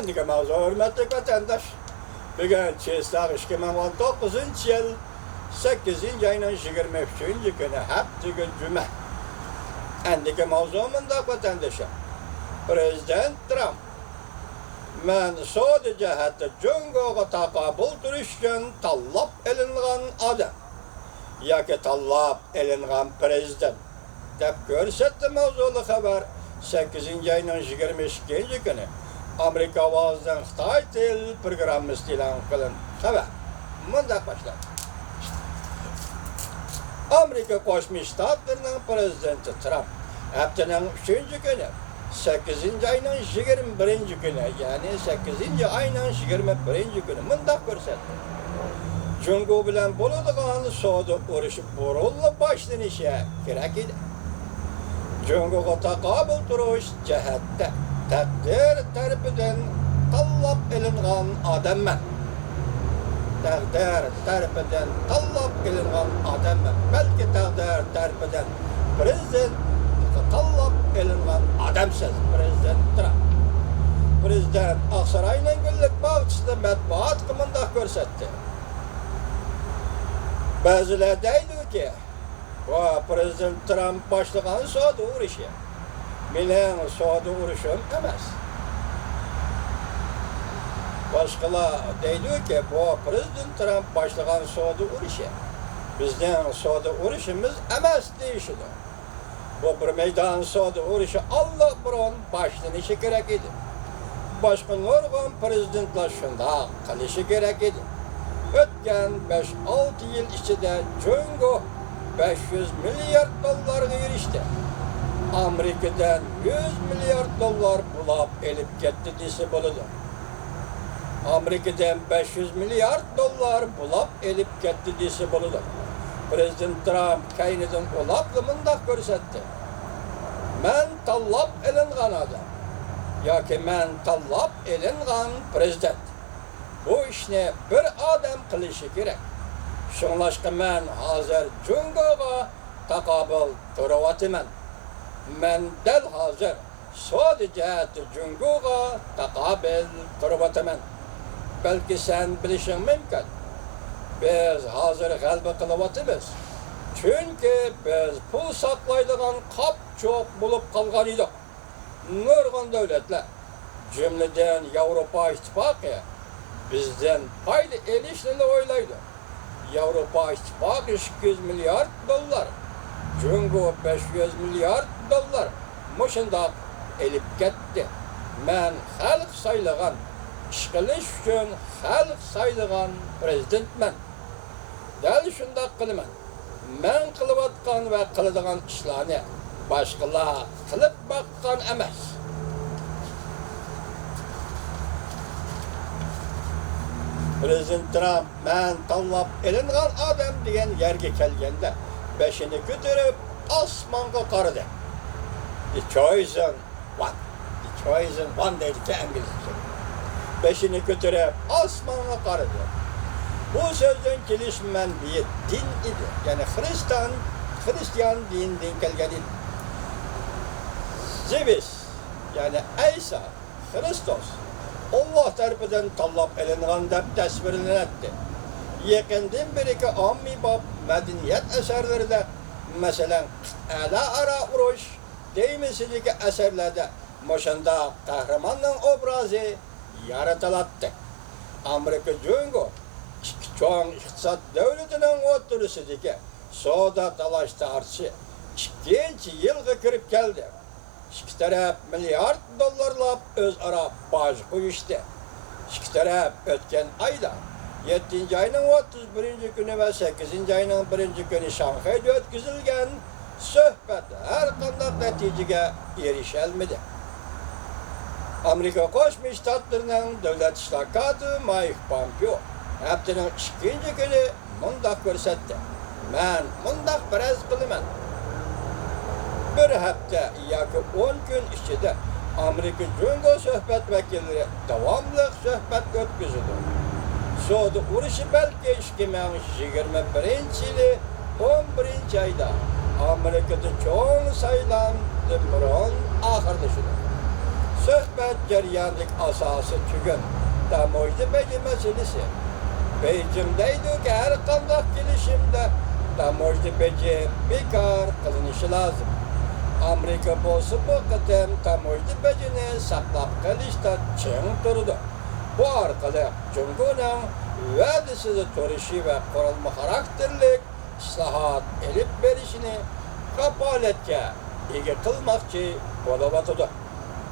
Endike mavzu hürmetlik vatandaş. Bugün Çeslak 2019 yıl 8. ayının 23. günü hafta gün cuma. Endike mavzumunda vatandaşım. Prezident Trump. Men sadece hatta Cungo'ga takabul duruşken tallap elingan adam. Yoki tallap elingan prezident. Deb ko'rsatdi mavzuli xabar 8. ayının 22. günü. Amerika ovozdan Xitoy til programmasi e'lon qilindi. Xabar mundaq boshlanadi. Amerika Qo'shma Shtatlarining prezidenti Trump haftaning 3. günü 8. ayının 21. günü, ya'ni 8. ayının 21. günü mundaq ko'rsatdi. Jungo bilan bo'ladigan savdo urushi burilib boshlanishi kerak edi. Jungoga taqobil turish jihatda taqdir tarafidan tanlab ilingan odamman. Taqdir tarafidan tanlab ilingan odamman. Balki taqdir tarafidan prezident tanlab ilingan odamsiz prezident Trump. Prezident Aqsaroyning Gullik bog'chisida matbuot qimunda ko'rsatdi. Ba'zilar deydiki, bu prezident Trump boshlagan savdo urushi mening savdo urushim emas. Boshqalar deydiki, bu prezident Trump boshlagan savdo urushi bizning savdo urushimiz emas deyishdi. Bu bir maydon savdo urushi allaqachon boshlanishi kerak edi. Boshqa nurg'un prezidentlar shunday qilishi kerak edi. O'tgan 5-6 yil ichida Jungo 500 milyard dollarga erishdi. Amerikadan 100 milyard dollar bulab elib ketdi desa bo'ladi. Amerikadan 500 milyard dollar bulab elib ketdi desa bo'ladi. Prezident Trump kaynidan ulabli mundaq ko'rsatdi. Men tanlab ilingan odam yoki men tanlab ilingan prezident. Bu ishni bir odam qilishi kerak. Shunlashqa men hozir Jungoga taqobil turayotiman. Men dal hozir sadece Jungoga taqobil turayotiman. Balki sen bilishing mumkin. Biz hozir g'alaba qilyapmiz. Chunki biz pul saqlaydigan qop cho'q bo'lib qolgan edik. Nurg'un davlatlar, jumladan Yevropa ittifoqi bizden payda elishini o'ylaydi. Yevropa ittifoqi 200 milyard dollar, Jungo 500 milyard dollar mushundoq elib ketdi. Men xalq saylagan, ish qilish uchun xalq saylagan prezidentman. Dal shundoq qilaman. Men qilayotgan va qiladigan ishlarni boshqalar qilib boqqan emas. Prezident Trump men tanlab ilingan odam degan yerga kelganda beshini ko'tarib osmonga qaradi. The chosen one. The chosen one deydi inglizcha. Beshini ko'tarib osmonga qaradi. Bu so'zdan kelish manbiy din edi. Ya'ni Hristiyan dinidan kelgan edi. Zeus, yani İsa, Hristos Allah tarafından tanlab ilingan deb tasvirlanadi. Yaqindan beriki ommabop madaniyat asarlarida, masalan, ara urush deymisidagi asarlarda moshanda qahramonning obrazi yaratiladi. Amerika Jungo ikki cho'ng iqtisod davlatining o'rtasidagi savdo talash tarixi 2-yilga kirib keldi. İki taraf milyard dollarlab o'zaro boj qo'yishdi. İki taraf o'tgan ayda 7. ayning 31. kuni va 8. ayning 1. kuni Shanxayda o'tkazilgan suhbat har qanday natijaga erisholmadi. Amerika Qo'shma Shtatlarining davlat ishlar kotibi Mike Pompeo haftaning 2. kuni mundaq ko'rsatdi. Men mundaq faraz qilaman. Bir hafta yoki 10 kun ichida Amerika Jungo suhbat vakillari davomli suhbat o'tkazdi. Savdo urushi balki 2021-yili 11-oyda Amerikada cho'ng saylan biron oxirlashdi. Söhbət jaryanlık asası tügün. Tamoyda bece meselesi. Beijing'deydi ki her kandak gelişimde tamoyda bece bekar kılınışı lazım. Amerika bolsa bu kadem tamoyda becini saklap kalışta çığın durdu. Bu arkalı Cumhur'un vədisiz turuşu ve kurulma karakterlik islahat elip verişini kapaletke ege kılmakçı bolabatıdı.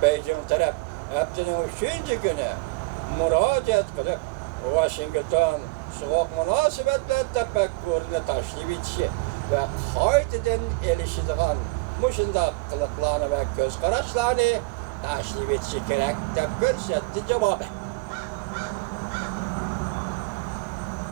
Beijing taraf haftanın 3. günü müracaat kılıp Washington soğuk münasebetler tefekkürünü taşıyıp itişi ve haytiden elişidiğen muşunda kılıklarını ve göz karışlarını taşıyıp itişi gerek de görsetti cevabı.